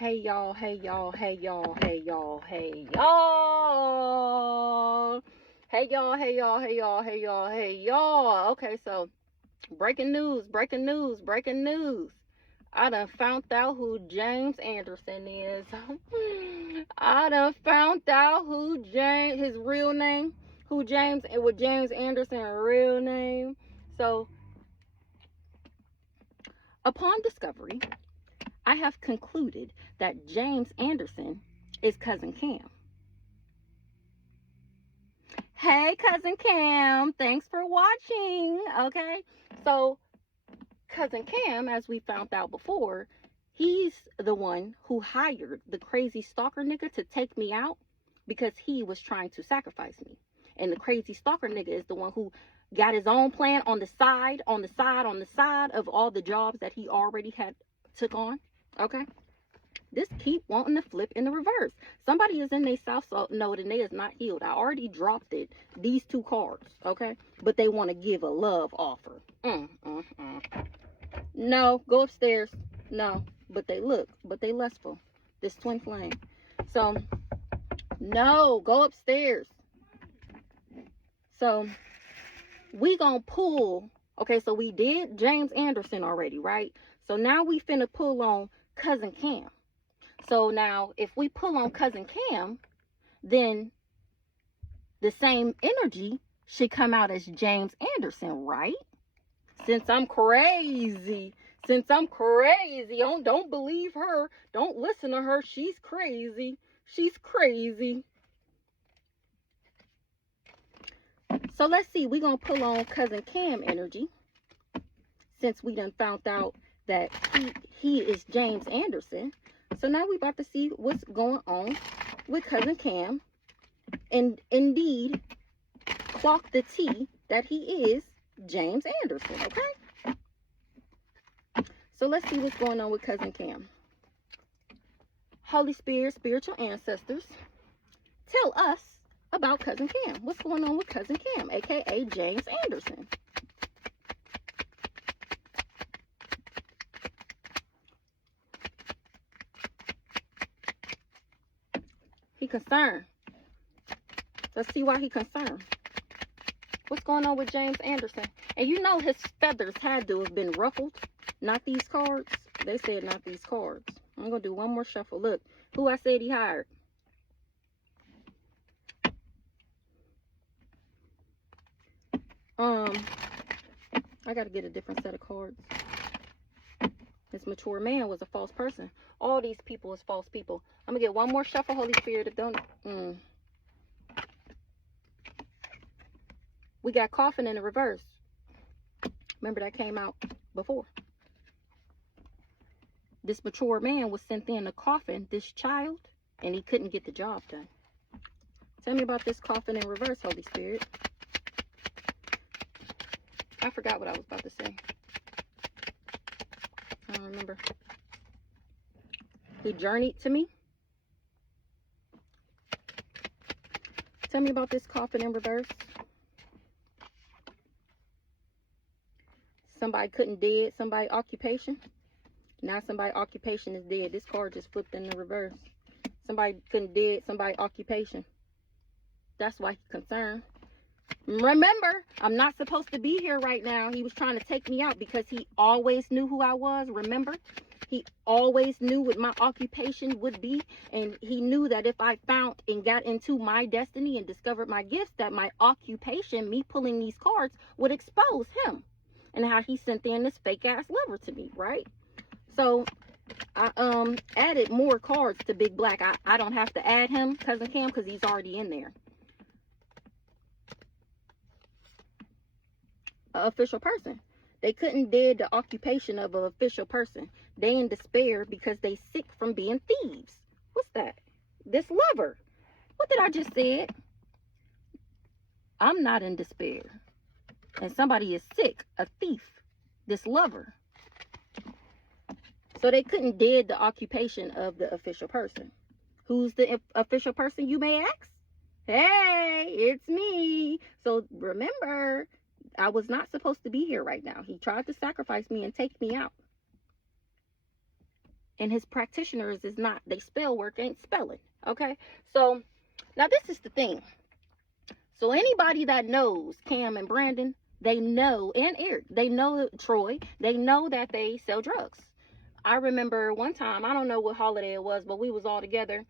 Hey y'all, hey y'all, hey y'all, hey y'all, hey y'all. Hey y'all, hey y'all, hey y'all, hey y'all, hey y'all. Okay, so breaking news, breaking news, breaking news. I done found out who James Anderson is. I done found out who his real name, who James, with James Anderson real name. So, upon discovery, I have concluded that James Anderson is Cousin Cam. Hey, Cousin Cam, thanks for watching. Okay, so Cousin Cam, as we found out before, he's the one who hired the crazy stalker nigga to take me out because he was trying to sacrifice me. And the crazy stalker nigga is the one who got his own plan on the side of all the jobs that he already had took on. Okay. This keep wanting to flip in the reverse. Somebody is in their south node and they is not healed. I already dropped it. These two cards, okay? But they want to give a love offer. No, go upstairs. No, but they lustful. This twin flame. So, no, go upstairs. So, we gonna pull. Okay, so we did James Anderson already, right? So now we finna pull on Cousin Cam. So now, if we pull on Cousin Cam, then the same energy should come out as James Anderson, right? Since I'm crazy. Don't believe her. Don't listen to her. She's crazy. She's crazy. So let's see. We're going to pull on Cousin Cam energy. Since we done found out that he is James Anderson. So now we about to see what's going on with Cousin Cam. And indeed, clock the T that he is James Anderson, okay? So let's see what's going on with Cousin Cam. Holy Spirit, spiritual ancestors, tell us about Cousin Cam. What's going on with Cousin Cam, aka James Anderson? He concerned. Let's see why he concerned. What's going on with James Anderson? And you know his feathers had to have been ruffled. Not these cards. They said not these cards. I'm going to do one more shuffle. Look, who I said he hired. I got to get a different set of cards. This mature man was a false person. All these people is false people. I'm going to get one more shuffle, Holy Spirit. If don't... We got coffin in the reverse. Remember that came out before. This mature man was sent in a coffin, this child, and he couldn't get the job done. Tell me about this coffin in reverse, Holy Spirit. I forgot what I was about to say. I don't remember. He journeyed to me. Tell me about this coffin in reverse. Somebody couldn't dead. Somebody occupation. Now somebody occupation is dead. This card just flipped in the reverse. Somebody couldn't dead. Somebody occupation. That's why he's concerned. Remember, I'm not supposed to be here right now. He was trying to take me out because he always knew who I was. Remember? He always knew what my occupation would be. And he knew that if I found and got into my destiny and discovered my gifts, that my occupation, me pulling these cards, would expose him. And how he sent in this fake ass lover to me, right? So I added more cards to Big Black. I don't have to add him, Cousin Cam, because he's already in there. An official person. They couldn't dead the occupation of an official person. They in despair because they sick from being thieves. What's that? This lover. What did I just say? I'm not in despair. And somebody is sick, a thief, this lover. So they couldn't dead the occupation of the official person. Who's the official person, you may ask? Hey, it's me. So remember, I was not supposed to be here right now. He tried to sacrifice me and take me out. and his practitioners is not. They spell work ain't spelling. Okay, so now this is the thing. So anybody that knows Cam and Brandon, they know, and Eric, they know Troy, they know that they sell drugs. I remember one time, I don't know what holiday it was, but we was all together,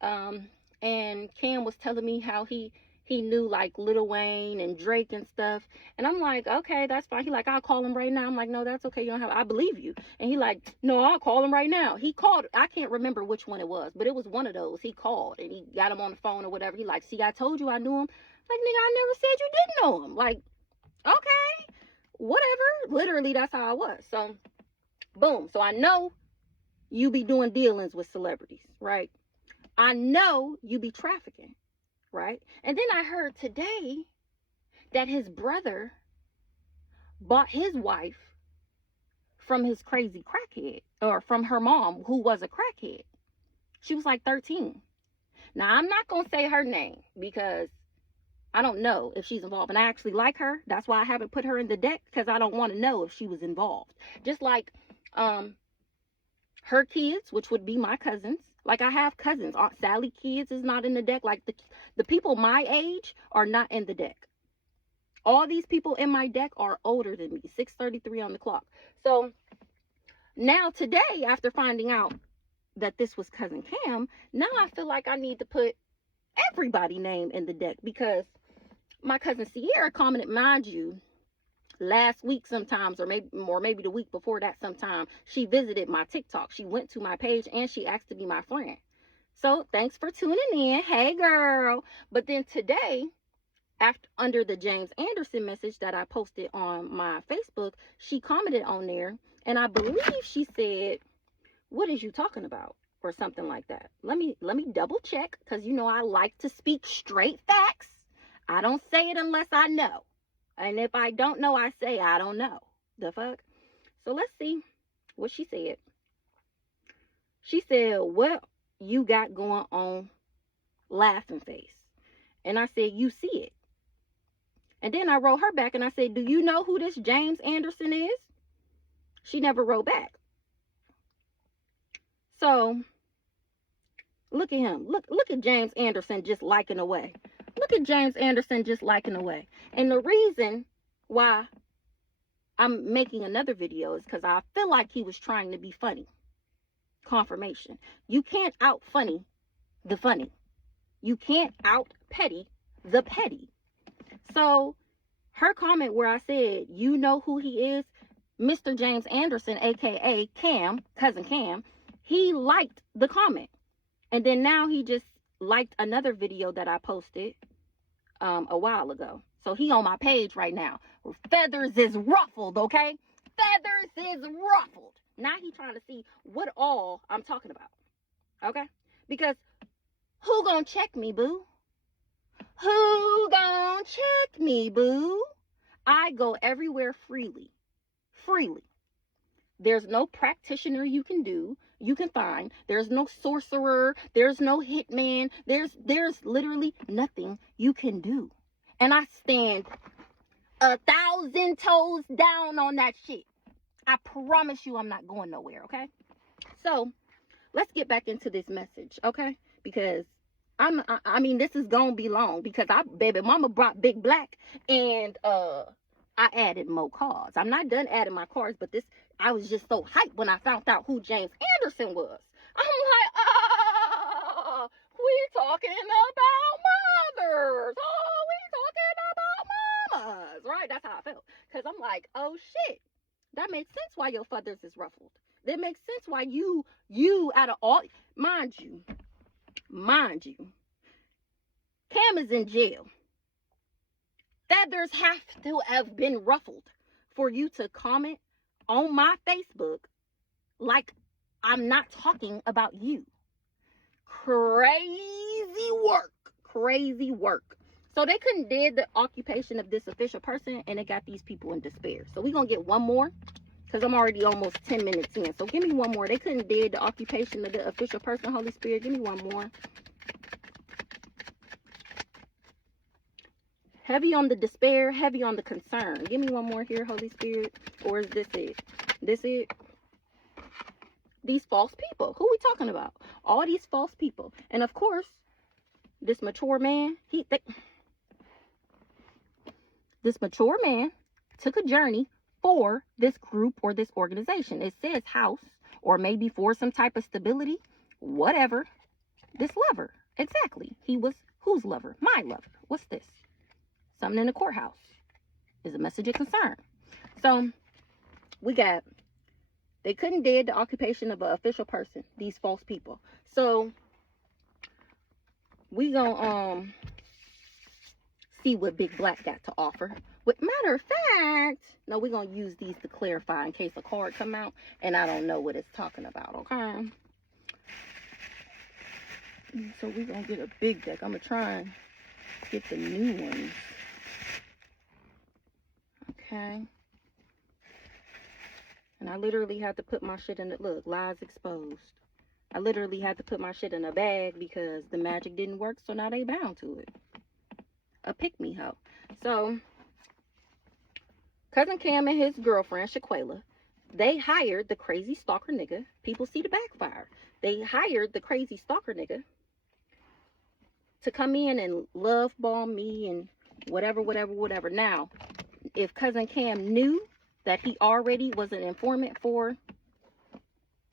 and Cam was telling me how he knew like Lil Wayne and Drake and stuff, and I'm like, okay, that's fine. He like, I'll call him right now. I'm like, no, that's okay. You don't have, I believe you. And he like, no, I'll call him right now. He called, I can't remember which one it was, but it was one of those. He called and he got him on the phone or whatever. He like, see, I told you I knew him. Like, nigga, I never said you didn't know him. Like, okay, whatever. Literally, that's how I was. So, boom. So I know you be doing dealings with celebrities, right? I know you be trafficking, right? And then I heard today that his brother bought his wife from his crazy crackhead, or from her mom, who was a crackhead. She was like 13. Now, I'm not going to say her name because I don't know if she's involved, and I actually like her. That's why I haven't put her in the deck, because I don't want to know if she was involved. Just like her kids, which would be my cousins. Like, I have cousins. Aunt Sally kids is not in the deck. Like, the people my age are not in the deck. All these people in my deck are older than me. 6:33 on the clock. So now today, after finding out that this was Cousin Cam, now I feel like I need to put everybody name in the deck, because my cousin Sierra commented, mind you, last week sometimes, or maybe the week before that sometime, she visited my TikTok. She went to my page and she asked to be my friend. So thanks for tuning in. Hey girl. But then today, under the James Anderson message that I posted on my Facebook, she commented on there, and I believe she said, what is you talking about? Or something like that. Let me double check, because you know I like to speak straight facts. I don't say it unless I know. And if I don't know, I say I don't know. The fuck? So let's see what she said. She said, what you got going on, laughing face? And I said, you see it. And then I wrote her back and I said, do you know who this James Anderson is? She never wrote back. So look at him. Look at James Anderson just liking away. Look at James Anderson just liking away. And the reason why I'm making another video is because I feel like he was trying to be funny. Confirmation. You can't out funny the funny. You can't out petty the petty. So her comment where I said, you know who he is, Mr. James Anderson, aka Cam, Cousin Cam, he liked the comment. And then now he just liked another video that I posted a while ago. So he on my page right now. Feathers is ruffled, okay? Feathers is ruffled. Now he trying to see what all I'm talking about, okay? Because who gonna check me, boo? Who gonna check me, boo? I go everywhere freely. Freely. There's no practitioner you can find. There's no sorcerer. There's no hitman. There's literally nothing you can do. And I stand 1,000 toes down on that shit. I promise you I'm not going nowhere, okay? So let's get back into this message, okay? Because I mean, this is gonna be long, because baby mama brought Big Black, and I added more cards. I'm not done adding my cards, but I was just so hyped when I found out who James Anderson was. I'm like, oh, we talking about mothers. Oh, we talking about mamas. Right? That's how I felt. Because I'm like, oh shit. That makes sense why your feathers is ruffled. That makes sense why you out of all, mind you, Cam is in jail. Feathers have to have been ruffled for you to comment on my Facebook like I'm not talking about you. Crazy work. So they couldn't did the occupation of this official person, and it got these people in despair. So we're going to get one more, because I'm already almost 10 minutes in. So give me one more. They couldn't did the occupation of the official person, Holy Spirit. Give me one more. Heavy on the despair, heavy on the concern. Give me one more here, Holy Spirit. Or is this it? This it? these false people. Who we talking about? All these false people. And of course, this mature man, this mature man took a journey for this group or this organization. It says house, or maybe for some type of stability, whatever. This lover, exactly. He was whose lover? My lover. What's this? Something in the courthouse. Is a message of concern. So we got, they couldn't did the occupation of an official person, these false people. So we gonna see what Big Black got to offer. With matter of fact, no, we're gonna use these to clarify in case a card come out and I don't know what it's talking about, okay? So we're gonna get a big deck. I'm gonna try and get the new ones. Okay. And I literally had to put my shit in the, look, lies exposed. I literally had to put my shit in a bag because the magic didn't work, so now they bound to it. A pick-me-hoe. So, Cousin Cam and his girlfriend, Shaquela, they hired the crazy stalker nigga. People see the backfire. They hired the crazy stalker nigga to come in and love bomb me and whatever. Now, if Cousin Cam knew that he already was an informant for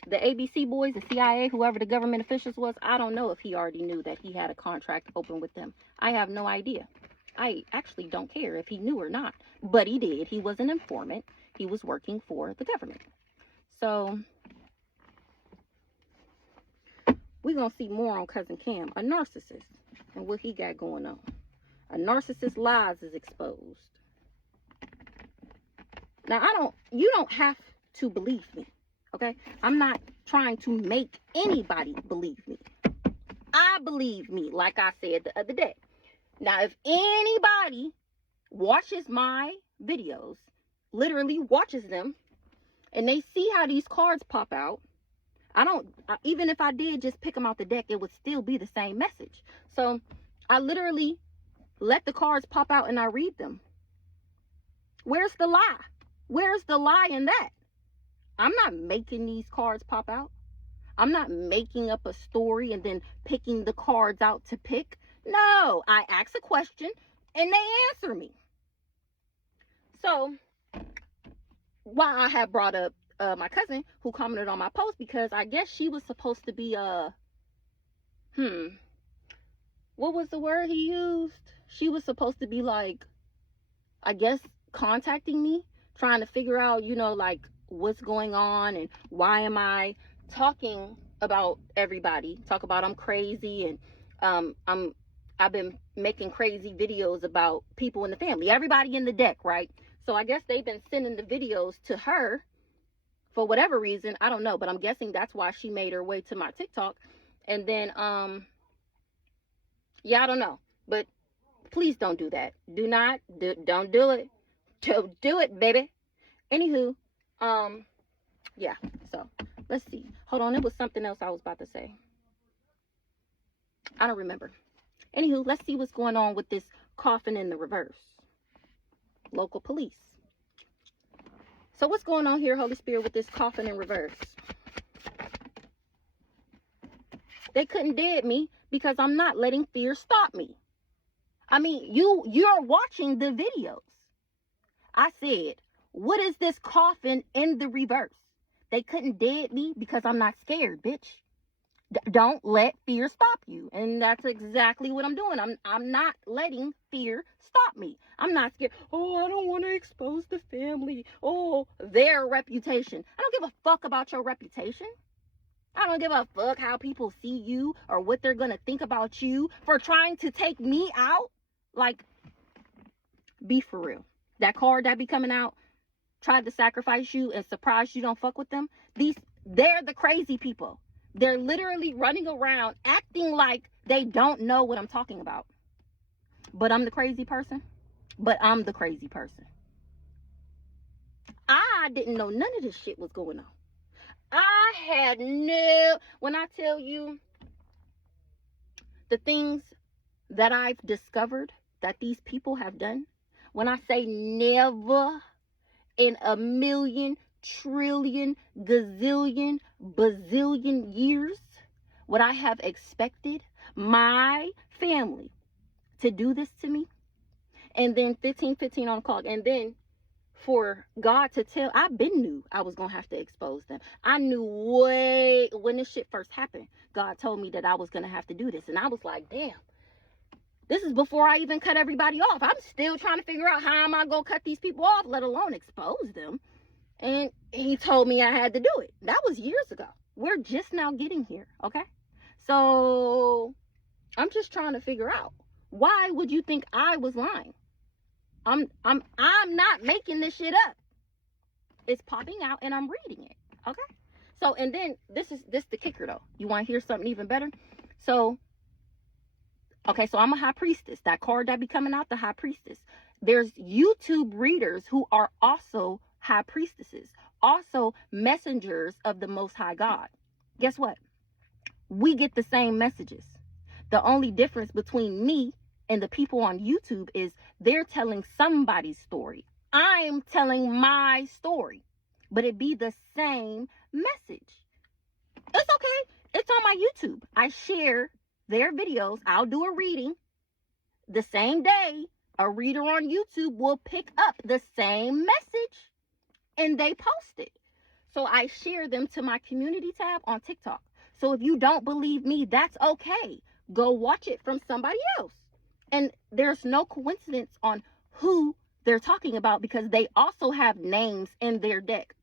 the ABC boys, the CIA, whoever the government officials was, I don't know if he already knew that he had a contract open with them. I have no idea. I actually don't care if he knew or not, but he did. He was an informant. He was working for the government. So we're going to see more on Cousin Cam, a narcissist, and what he got going on. A narcissist lies is exposed. Now, you don't have to believe me, okay? I'm not trying to make anybody believe me. I believe me, like I said the other day. Now, if anybody watches my videos, literally watches them, and they see how these cards pop out, even if I did just pick them out the deck, it would still be the same message. So, I literally let the cards pop out and I read them. Where's the lie? Where's the lie in that? I'm not making these cards pop out. I'm not making up a story and then picking the cards out to pick. No, I ask a question and they answer me. So, why I have brought up my cousin who commented on my post, because I guess she was supposed to be what was the word he used? She was supposed to be like, I guess, contacting me, trying to figure out, like what's going on and why am I talking about everybody, talk about I'm crazy and I've been making crazy videos about people in the family, everybody in the deck, right? So I guess they've been sending the videos to her for whatever reason. I don't know, but I'm guessing that's why she made her way to my TikTok. And then, yeah, I don't know, but please don't do that. Don't do it. Don't do it, baby. Anywho, yeah, so let's see. Hold on, it was something else I was about to say. I don't remember. Anywho, let's see what's going on with this coffin in the reverse. Local police. So what's going on here, Holy Spirit, with this coffin in reverse? They couldn't dead me because I'm not letting fear stop me. I mean, you're watching the videos. I said, what is this coffin in the reverse? They couldn't dead me because I'm not scared, bitch. Don't let fear stop you. And that's exactly what I'm doing. I'm not letting fear stop me. I'm not scared. Oh, I don't want to expose the family. Oh, their reputation. I don't give a fuck about your reputation. I don't give a fuck how people see you or what they're going to think about you for trying to take me out. Like, be for real. That card that be coming out, tried to sacrifice you and surprise you don't fuck with them. They're the crazy people. They're literally running around acting like they don't know what I'm talking about. But I'm the crazy person. I didn't know none of this shit was going on. I had no, when I tell you the things that I've discovered that these people have done, when I say never in a million, trillion, gazillion, bazillion years would I have expected my family to do this to me? And then 15:15 on the clock. And then for God to tell, I've been knew I was going to have to expose them. I knew way when this shit first happened. God told me that I was going to have to do this. And I was like, damn. This is before I even cut everybody off. I'm still trying to figure out how am I going to cut these people off, let alone expose them. And he told me I had to do it. That was years ago. We're just now getting here, okay? So I'm just trying to figure out, why would you think I was lying? I'm not making this shit up. It's popping out and I'm reading it, okay? So, and then this the kicker though. You want to hear something even better? So, okay, so I'm a high priestess. That card that be coming out, the high priestess. There's YouTube readers who are also high priestesses, also messengers of the Most High God. Guess what? We get the same messages. The only difference between me and the people on YouTube is they're telling somebody's story. I'm telling my story, but it be the same message. It's okay. It's on my YouTube. I share their videos. I'll do a reading the same day. A reader on YouTube will pick up the same message and they post it. So I share them to my community tab on TikTok. So if you don't believe me, that's okay. Go watch it from somebody else. And there's no coincidence on who they're talking about because they also have names in their deck.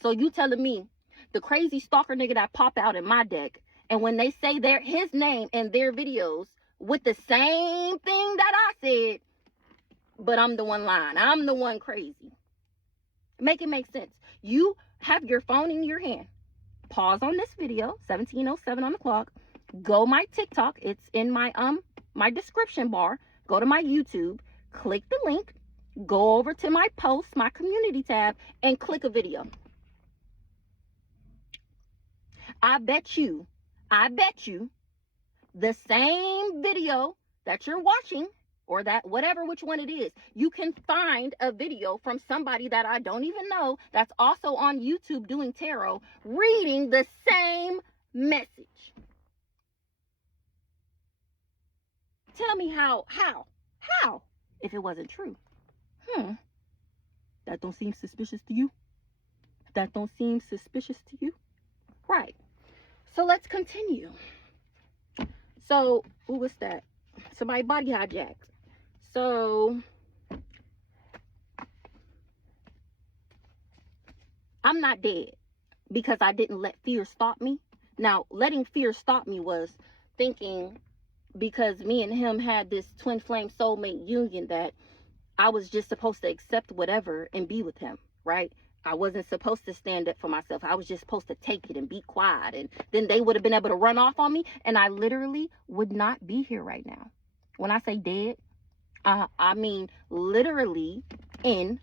So you telling me the crazy stalker nigga that pop out in my deck, and when they say his name in their videos with the same thing that I said, but I'm the one lying. I'm the one crazy. Make it make sense. You have your phone in your hand. Pause on this video, 17:07 on the clock. Go my TikTok. It's in my my description bar. Go to my YouTube. Click the link. Go over to my post, my community tab, and click a video. I bet you, the same video that you're watching, or that whatever, which one it is, you can find a video from somebody that I don't even know that's also on YouTube doing tarot, reading the same message. Tell me how, if it wasn't true. That don't seem suspicious to you? That don't seem suspicious to you? Right. So let's continue. So, who was that? Somebody body hijacked. So, I'm not dead because I didn't let fear stop me. Now, letting fear stop me was thinking, because me and him had this twin flame soulmate union, that I was just supposed to accept whatever and be with him, right? I wasn't supposed to stand up for myself. I was just supposed to take it and be quiet. And then they would have been able to run off on me. And I literally would not be here right now. When I say dead, I mean literally in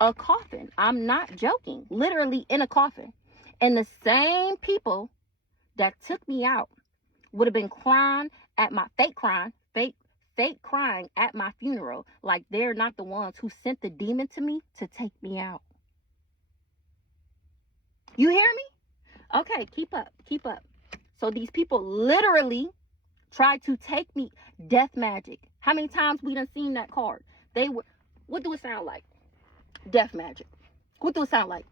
a coffin. I'm not joking. Literally in a coffin. And the same people that took me out would have been crying at my fake crying at my funeral, like they're not the ones who sent the demon to me to take me out. You hear me? Okay, keep up. So these people literally tried to take me. Death magic. How many times we done seen that card? What do it sound like? Death magic. What do it sound like?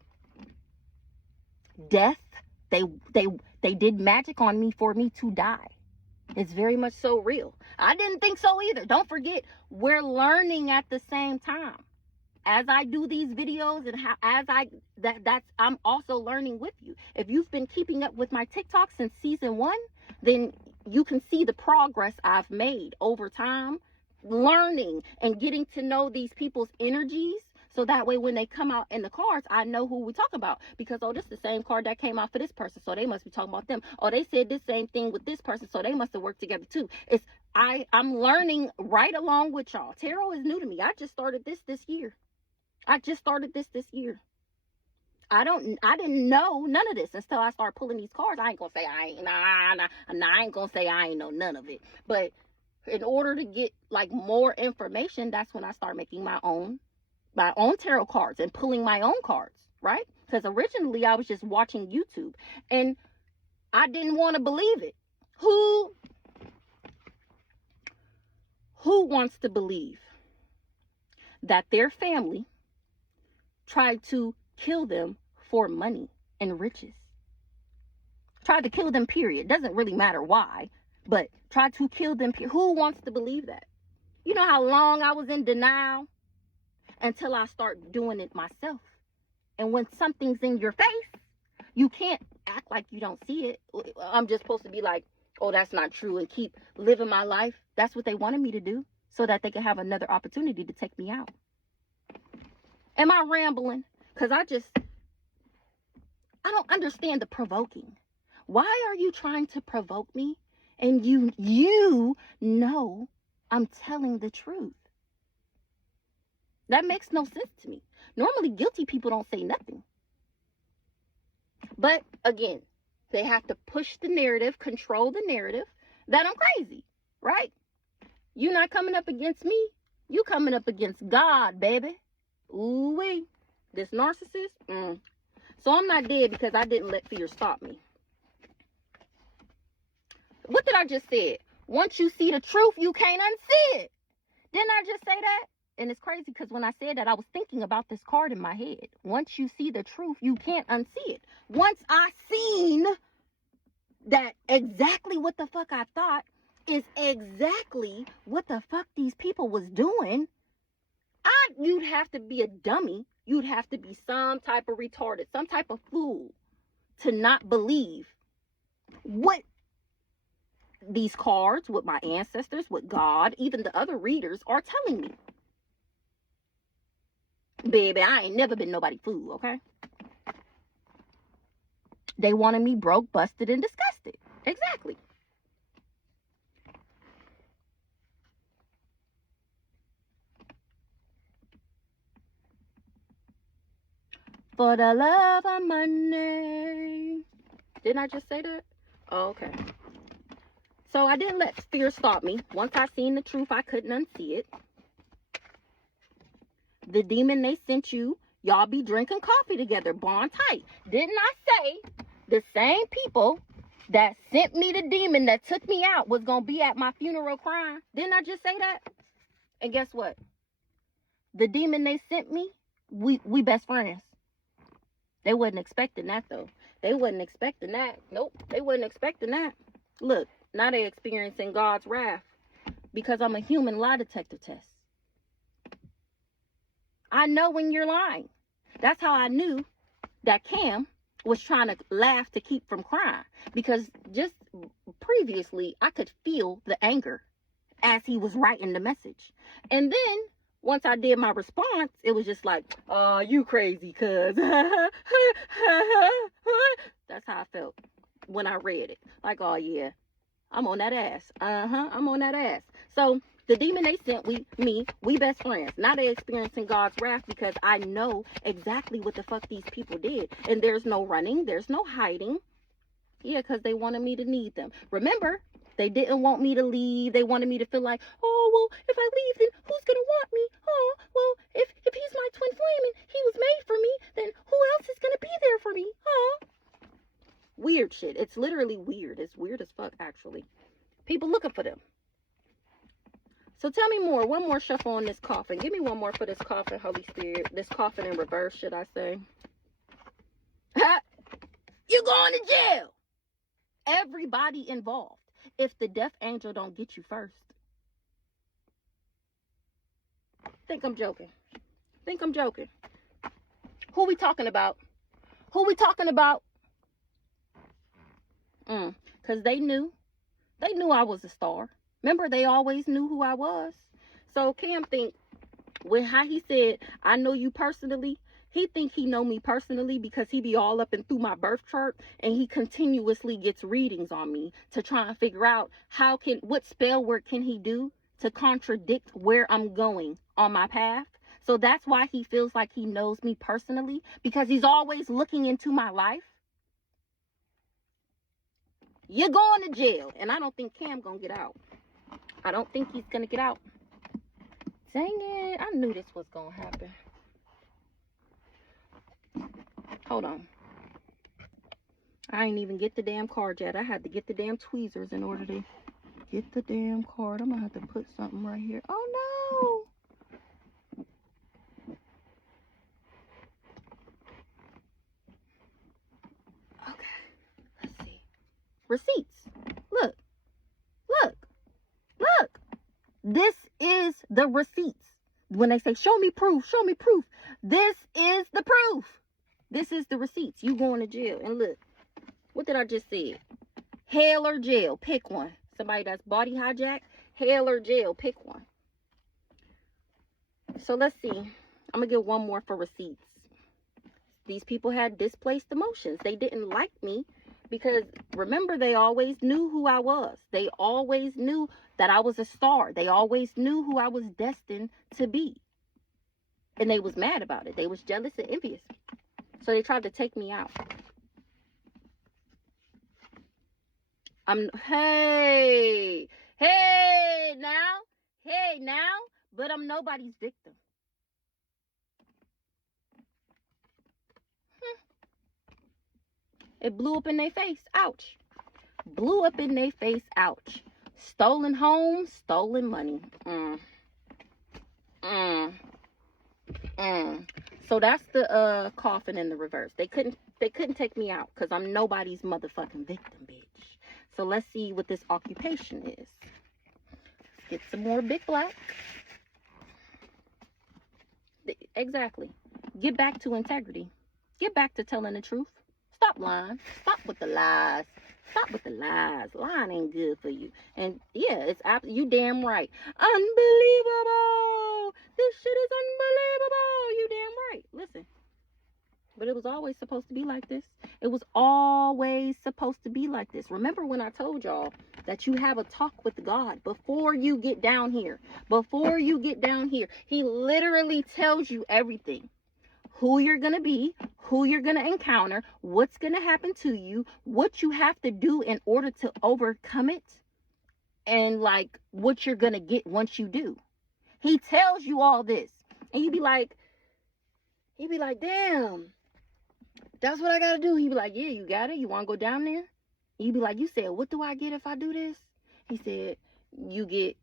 Death. They did magic on me for me to die. It's very much so real. I didn't think so either. Don't forget, we're learning at the same time. As I do these videos and I'm also learning with you. If you've been keeping up with my TikTok since season 1, then you can see the progress I've made over time, learning and getting to know these people's energies. So that way, when they come out in the cards, I know who we talk about. Because, oh, this is the same card that came out for this person, so they must be talking about them. Oh, they said this same thing with this person, so they must have worked together too. I'm learning right along with y'all. Tarot is new to me. I just started this year. I didn't know none of this until I started pulling these cards. I ain't gonna say I ain't gonna say I ain't know none of it. But in order to get like more information, that's when I start making my own tarot cards and pulling my own cards, right? Because originally I was just watching YouTube and I didn't want to believe it. Who wants to believe that their family tried to kill them for money and riches? Tried to kill them, period. Doesn't really matter why, but tried to kill them. Who wants to believe that? You know how long I was in denial until I start doing it myself. And when something's in your face, you can't act like you don't see it. I'm just supposed to be like, oh, that's not true, and keep living my life. That's what they wanted me to do so that they could have another opportunity to take me out. Am I rambling? Because I don't understand the provoking. Why are you trying to provoke me? And you know I'm telling the truth. That makes no sense to me. Normally, guilty people don't say nothing. But again, they have to push the narrative, control the narrative that I'm crazy, right? You're not coming up against me. You coming up against God, baby. Ooh-wee. This narcissist. So I'm not dead because I didn't let fear stop me. What did I just say? Once you see the truth, you can't unsee it. Didn't I just say that? And it's crazy because when I said that, I was thinking about this card in my head. Once you see the truth, you can't unsee it. Once I seen that exactly what the fuck I thought is exactly what the fuck these people was doing, you'd have to be a dummy. You'd have to be some type of retarded, some type of fool to not believe what these cards, what my ancestors, what God, even the other readers are telling me. Baby, I ain't never been nobody fool, okay? They wanted me broke, busted, and disgusted. Exactly. For the love of money. Didn't I just say that? Oh, okay. So I didn't let fear stop me. Once I seen the truth, I couldn't unsee it. The demon they sent you, y'all be drinking coffee together, bond tight. Didn't I say the same people that sent me the demon that took me out was going to be at my funeral crying? Didn't I just say that? And guess what? The demon they sent me, we best friends. They wasn't expecting that, though. They wasn't expecting that. Nope, they wasn't expecting that. Look, now they experiencing God's wrath because I'm a human lie detector test. I know when you're lying. That's how I knew that Cam was trying to laugh to keep from crying, because just previously I could feel the anger as he was writing the message. And then once I did my response, it was just like, oh, you crazy, cuz. That's how I felt when I read it. Like, oh yeah, I'm on that ass. I'm on that ass. So the demon they sent, we best friends. Now they experiencing God's wrath because I know exactly what the fuck these people did. And there's no running. There's no hiding. Yeah, because they wanted me to need them. Remember, they didn't want me to leave. They wanted me to feel like, oh, well, if I leave, then who's going to want me? Oh, well, if he's my twin flame and he was made for me, then who else is going to be there for me? Oh. Weird shit. It's literally weird. It's weird as fuck, actually. People looking for them. So tell me more. One more shuffle on this coffin. Give me one more for this coffin, Holy Spirit. This coffin in reverse, should I say. You're going to jail. Everybody involved. If the death angel don't get you first. Think I'm joking. Think I'm joking. Who we talking about? Who we talking about? Because they knew. They knew I was a star. Remember, they always knew who I was. So Cam think, when how he said, I know you personally, he think he know me personally because he be all up and through my birth chart, and he continuously gets readings on me to try and figure out what spell work can he do to contradict where I'm going on my path. So that's why he feels like he knows me personally, because he's always looking into my life. You're going to jail. And I don't think Cam gonna get out. I don't think he's gonna get out. Dang it. I knew this was gonna happen. Hold on. I ain't even get the damn card yet. I had to get the damn tweezers in order to get the damn card. I'm gonna have to put something right here. Oh no. Okay. Let's see. Receipts. Look. Look. Look. This is the receipts. When they say, show me proof, show me proof. This is the proof. This is the receipts. You going to jail. And look. What did I just say? Hell or jail. Pick one. Somebody that's body hijacked. Hell or jail. Pick one. So let's see. I'm going to get one more for receipts. These people had displaced emotions. They didn't like me because, remember, they always knew who I was. They always knew that I was a star. They always knew who I was destined to be. And they was mad about it. They was jealous and envious. So they tried to take me out. Hey now, but I'm nobody's victim. It blew up in their face. Ouch. Blew up in their face. Ouch. Stolen home, stolen money. So that's the coffin in the reverse. They couldn't take me out because I'm nobody's motherfucking victim, bitch. So let's see what this occupation is. Let's get some more big black. Exactly. Get back to integrity. Get back to telling the truth. Stop lying. Stop with the lies. Stop with the lies. Lying ain't good for you. And yeah, you damn right. Unbelievable. This shit is unbelievable. You damn right. Listen. But it was always supposed to be like this. It was always supposed to be like this. Remember when I told y'all that you have a talk with God before you get down here. Before you get down here. He literally tells you everything. Who you're going to be, who you're going to encounter, what's going to happen to you, what you have to do in order to overcome it, and like what you're going to get once you do. He tells you all this. And you be like, damn, that's what I got to do. He be like, yeah, you got it. You want to go down there? You be like, you said, what do I get if I do this? He said,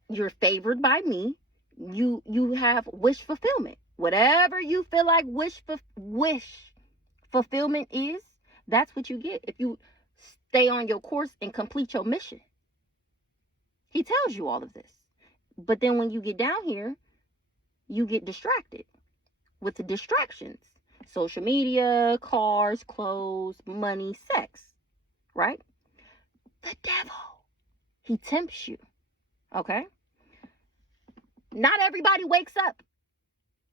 you're favored by me. You have wish fulfillment. Whatever you feel like wish fulfillment is, that's what you get if you stay on your course and complete your mission. He tells you all of this. But then when you get down here, you get distracted with the distractions. Social media, cars, clothes, money, sex, right? The devil, he tempts you, okay? Not everybody wakes up.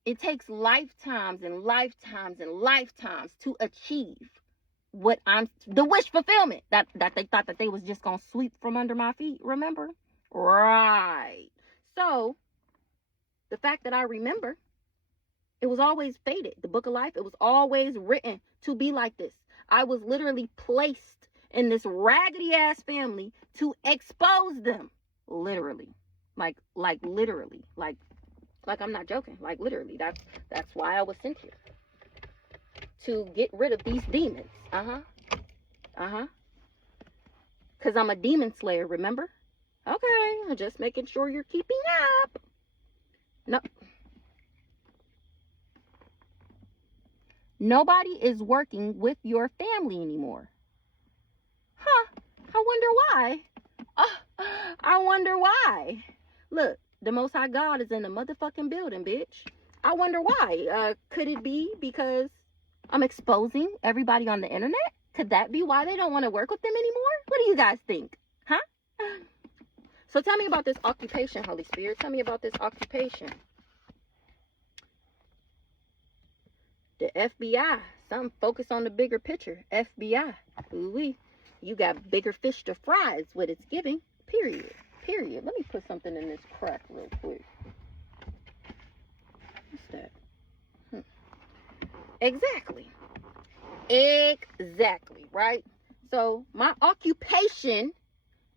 It takes lifetimes and lifetimes and lifetimes to achieve the wish fulfillment that they thought that they was just going to sweep from under my feet, remember? Right. So, the fact that I remember, it was always fated. The book of life, it was always written to be like this. I was literally placed in this raggedy ass family to expose them. Literally. Like literally. Like I'm not joking. Like literally. That's why I was sent here. To get rid of these demons. Because I'm a demon slayer, remember? Okay. I'm just making sure you're keeping up. No. Nobody is working with your family anymore. Huh. I wonder why. I wonder why. Look, the Most High God is in the motherfucking building, bitch. I wonder why. Could it be because I'm exposing everybody on the internet? Could that be why they don't want to work with them anymore? What do you guys think? Huh? So tell me about this occupation, Holy Spirit. Tell me about this occupation. The FBI. Some focus on the bigger picture. FBI. Ooh-wee. You got bigger fish to fry is what it's giving. Period. Let me put something in this crack real quick. What's that? Exactly, right? So my occupation,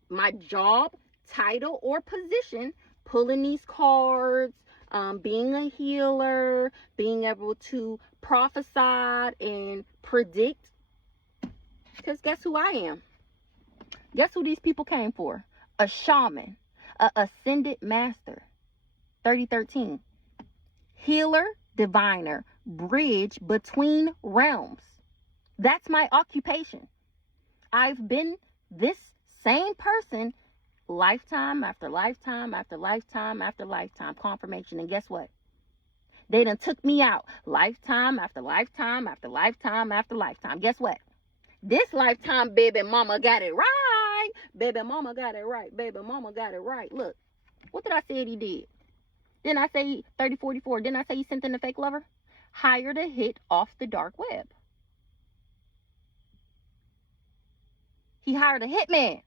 my job, title, or position, pulling these cards, being a healer, being able to prophesy and predict. Because guess who I am? Guess who these people came for? A shaman, a ascended master, 3013. Healer, diviner, bridge between realms. That's my occupation. I've been this same person lifetime after lifetime after lifetime after lifetime. Confirmation. And guess what? They done took me out lifetime after lifetime after lifetime after lifetime. Guess what? This lifetime, baby mama got it right. Baby mama got it right. Baby mama got it right. Look, what did I say he did? Didn't I say 3044? Didn't I say he sent in a fake lover? Hired a hit off the dark web. He hired a hitman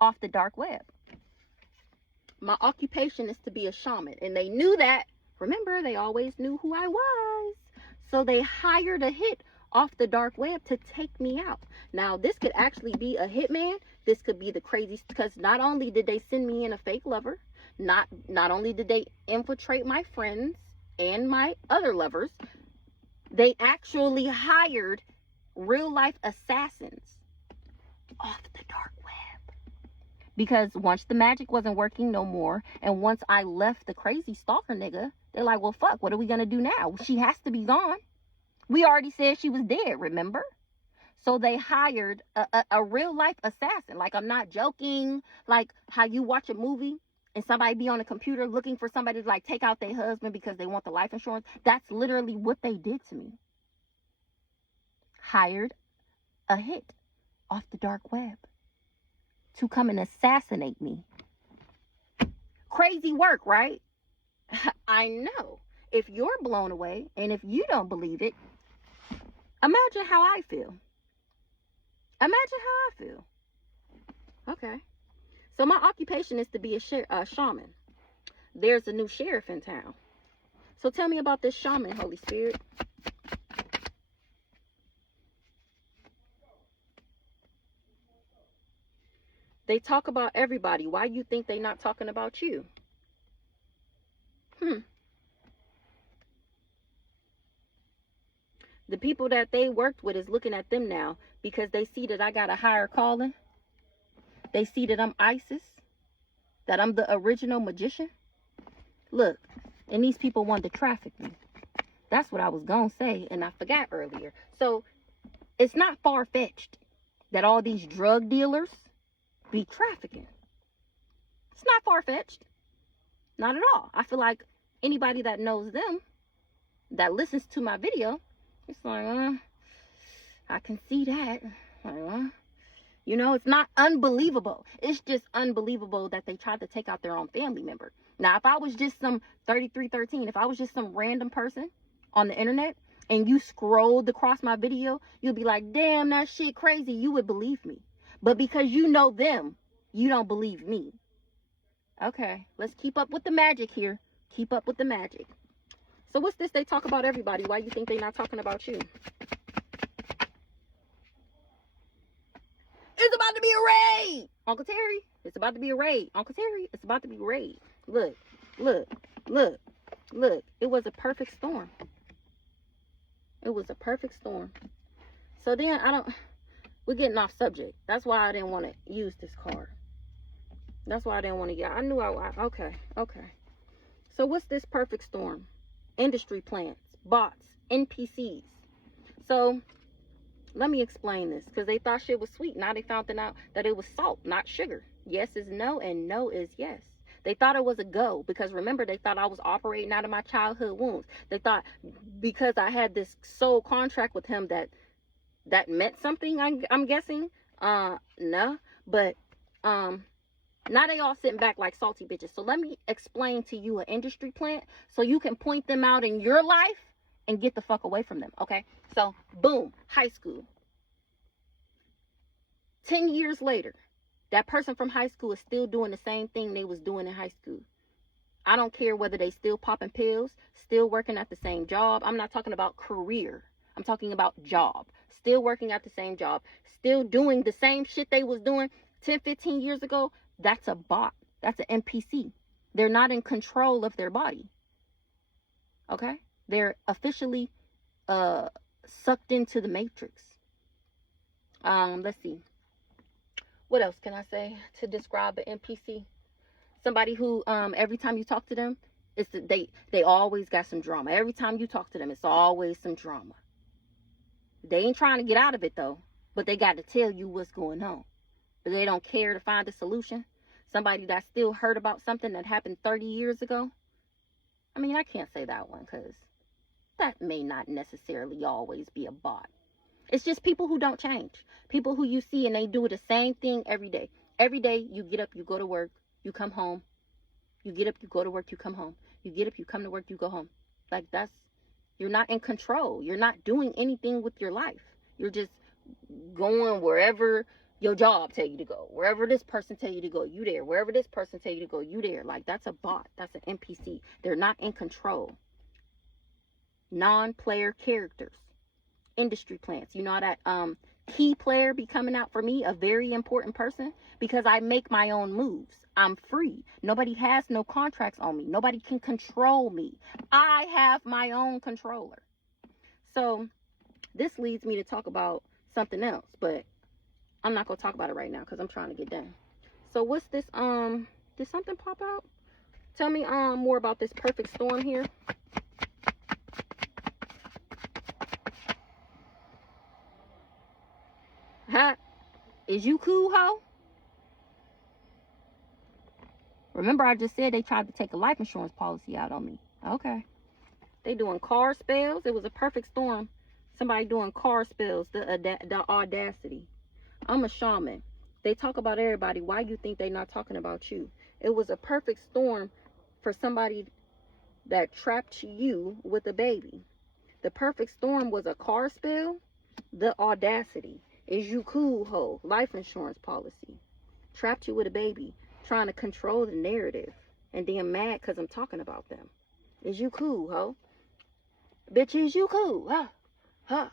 off the dark web. My occupation is to be a shaman. And they knew that. Remember, they always knew who I was. So they hired a hit off the dark web to take me out. Now, this could actually be a hitman. This could be the craziest, because not only did they send me in a fake lover, not only did they infiltrate my friends and my other lovers, they actually hired real life assassins off the dark web. Because once the magic wasn't working no more, and once I left the crazy stalker nigga, they're like, well, fuck, what are we gonna do now? She has to be gone. We already said she was dead, remember? So they hired a real life assassin. Like, I'm not joking. Like how you watch a movie and somebody be on a computer looking for somebody to like take out their husband because they want the life insurance. That's literally what they did to me. Hired a hit off the dark web to come and assassinate me. Crazy work, right? I know. If you're blown away and if you don't believe it, imagine how I feel. Imagine how I feel. Okay. So my occupation is to be a shaman. There's a new sheriff in town. So tell me about this shaman, Holy Spirit. They talk about everybody. Why you think they not talking about you? The people that they worked with is looking at them now because they see that I got a higher calling. They see that I'm Isis, that I'm the original magician. Look, and these people want to traffic me. That's what I was going to say, and I forgot earlier. So it's not far-fetched that all these drug dealers be trafficking. It's not far-fetched. Not at all. I feel like anybody that knows them, that listens to my video, it's like, I can see that. You know, it's not unbelievable. It's just unbelievable that they tried to take out their own family member. Now, if I was just some 3313, if I was just some random person on the internet and you scrolled across my video, you'll be like, damn, that shit crazy. You would believe me. But because you know them, you don't believe me. Okay, let's keep up with the magic here. Keep up with the magic. So what's this? They talk about everybody. Why you think they're not talking about you? It's about to be a raid. Uncle Terry, it's about to be a raid. Uncle Terry, it's about to be a raid. Look, look, look, look. It was a perfect storm. It was a perfect storm. So then we're getting off subject. That's why I didn't want to use this card. That's why I didn't want to get, okay. So what's this perfect storm? Industry plants, bots, NPCs. So let me explain this, because they thought shit was sweet. Now they found out that it was salt, not sugar. Yes is no and no is yes. They thought it was a go, because remember, they thought I was operating out of my childhood wounds. They thought because I had this soul contract with him that meant something, I'm guessing. No. But now they all sitting back like salty bitches. So let me explain to you an industry plant so you can point them out in your life and get the fuck away from them, okay? So, boom, high school. 10 years later, that person from high school is still doing the same thing they was doing in high school. I don't care whether they still popping pills, still working at the same job. I'm not talking about career. I'm talking about job. Still working at the same job. Still doing the same shit they was doing 10, 15 years ago. That's a bot. That's an NPC. They're not in control of their body. Okay? They're officially sucked into the matrix. Let's see. What else can I say to describe an NPC? Somebody who, every time you talk to them, they always got some drama. Every time you talk to them, it's always some drama. They ain't trying to get out of it though, but they got to tell you what's going on. But they don't care to find a solution. Somebody that still heard about something that happened 30 years ago. I mean, I can't say that one because that may not necessarily always be a bot. It's just people who don't change. People who you see and they do the same thing every day. Every day you get up, you go to work, you come home. You get up, you go to work, you come home. You get up, you come to work, you go home. Like you're not in control. You're not doing anything with your life. You're just going wherever your job tell you to go. Wherever this person tell you to go, you there. Wherever this person tell you to go, you there. Like that's a bot. That's an NPC. They're not in control. Non-player characters. Industry plants. You know that key player be coming out for me, a very important person, because I make my own moves. I'm free. Nobody has no contracts on me. Nobody can control me. I have my own controller. So this leads me to talk about something else, but I'm not going to talk about it right now because I'm trying to get done. So what's this? Did something pop out? Tell me more about this perfect storm here. Huh? Is you cool, ho? Remember I just said they tried to take a life insurance policy out on me. Okay. They doing car spells. It was a perfect storm. Somebody doing car spells. The audacity. I'm a shaman. They talk about everybody. Why you think they not talking about you? It was a perfect storm for somebody that trapped you with a baby. The perfect storm was a car spell. The audacity. Is you cool, ho? Life insurance policy. Trapped you with a baby. Trying to control the narrative. And then mad because I'm talking about them. Is you cool, ho? Bitch, is you cool? Ha. Ha.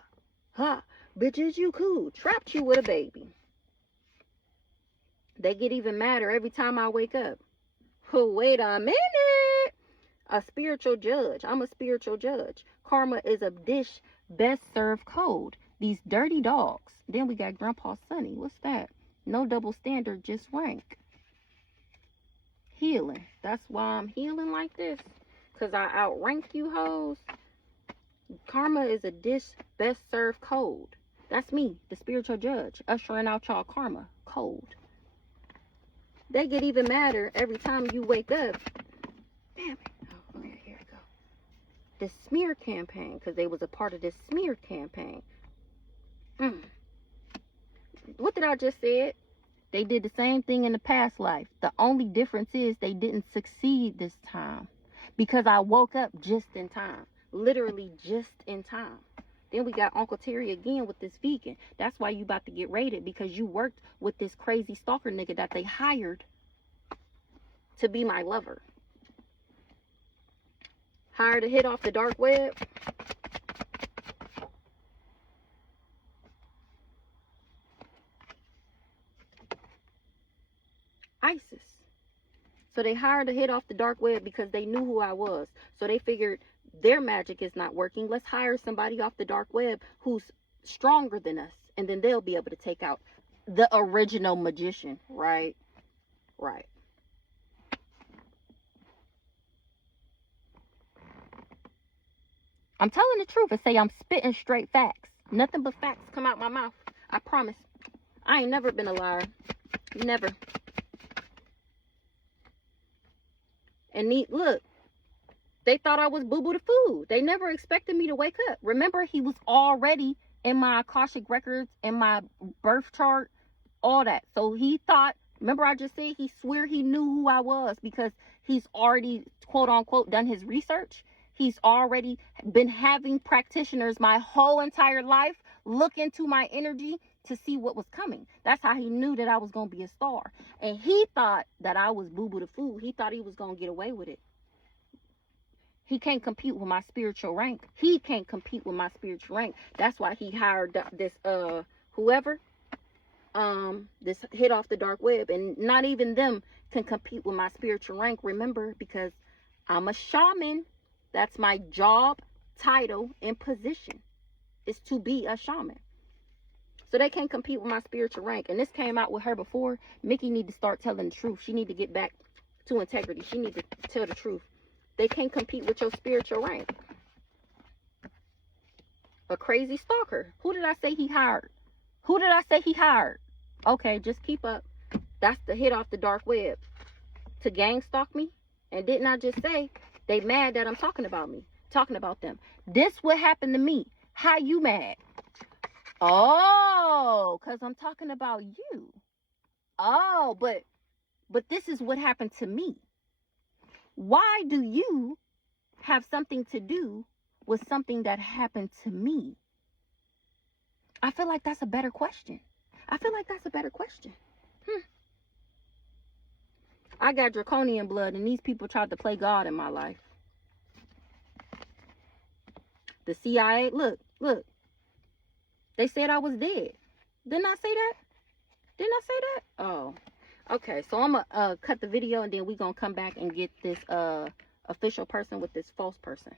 Ha. Bitch, is you cool? Trapped you with a baby. They get even madder every time I wake up. Oh, wait a minute. A spiritual judge. I'm a spiritual judge. Karma is a dish best served cold. These dirty dogs. Then we got Grandpa Sonny. What's that? No double standard, just rank. Healing. That's why I'm healing like this. Because I outrank you hoes. Karma is a dish best served cold. That's me, the spiritual judge, ushering out y'all karma cold. They get even madder every time you wake up. Damn it. Oh, okay, here we go. The smear campaign, because they was a part of this smear campaign. What did I just say? They did the same thing in the past life. The only difference is they didn't succeed this time. Because I woke up just in time. Literally just in time. Then we got Uncle Terry again with this vegan. That's why you about to get raided. Because you worked with this crazy stalker nigga that they hired to be my lover. Hired to hit off the dark web. ISIS. So they hired to hit off the dark web because they knew who I was. So they figured their magic is not working. Let's hire somebody off the dark web who's stronger than us. And then they'll be able to take out the original magician. Right? Right. I'm telling the truth and say I'm spitting straight facts. Nothing but facts come out my mouth. I promise. I ain't never been a liar. Never. And look, they thought I was boo-boo the food. They never expected me to wake up. Remember, he was already in my Akashic records, in my birth chart, all that. So he thought, remember I just said he swear he knew who I was because he's already, quote unquote, done his research. He's already been having practitioners my whole entire life look into my energy to see what was coming. That's how he knew that I was going to be a star. And he thought that I was boo-boo the fool. He thought he was going to get away with it. He can't compete with my spiritual rank. He can't compete with my spiritual rank. That's why he hired this, whoever, this hit off the dark web. And not even them can compete with my spiritual rank. Remember, because I'm a shaman. That's my job, title, and position. is to be a shaman. So they can't compete with my spiritual rank. And this came out with her before. Mickey need to start telling the truth. She need to get back to integrity. She need to tell the truth. They can't compete with your spiritual rank. A crazy stalker. Who did I say he hired? Who did I say he hired? Okay, just keep up. That's the hit off the dark web. To gang stalk me? And didn't I just say they mad that I'm talking about me? Talking about them. This what happened to me. How you mad? Oh, because I'm talking about you. Oh, but this is what happened to me. Why do you have something to do with something that happened to me? I feel like that's a better question. I got draconian blood, and these people tried to play God in my life. The CIA, look. They said I was dead. Didn't I say that? Oh, okay. So I'm gonna cut the video, and then we gonna come back and get this official person with this false person.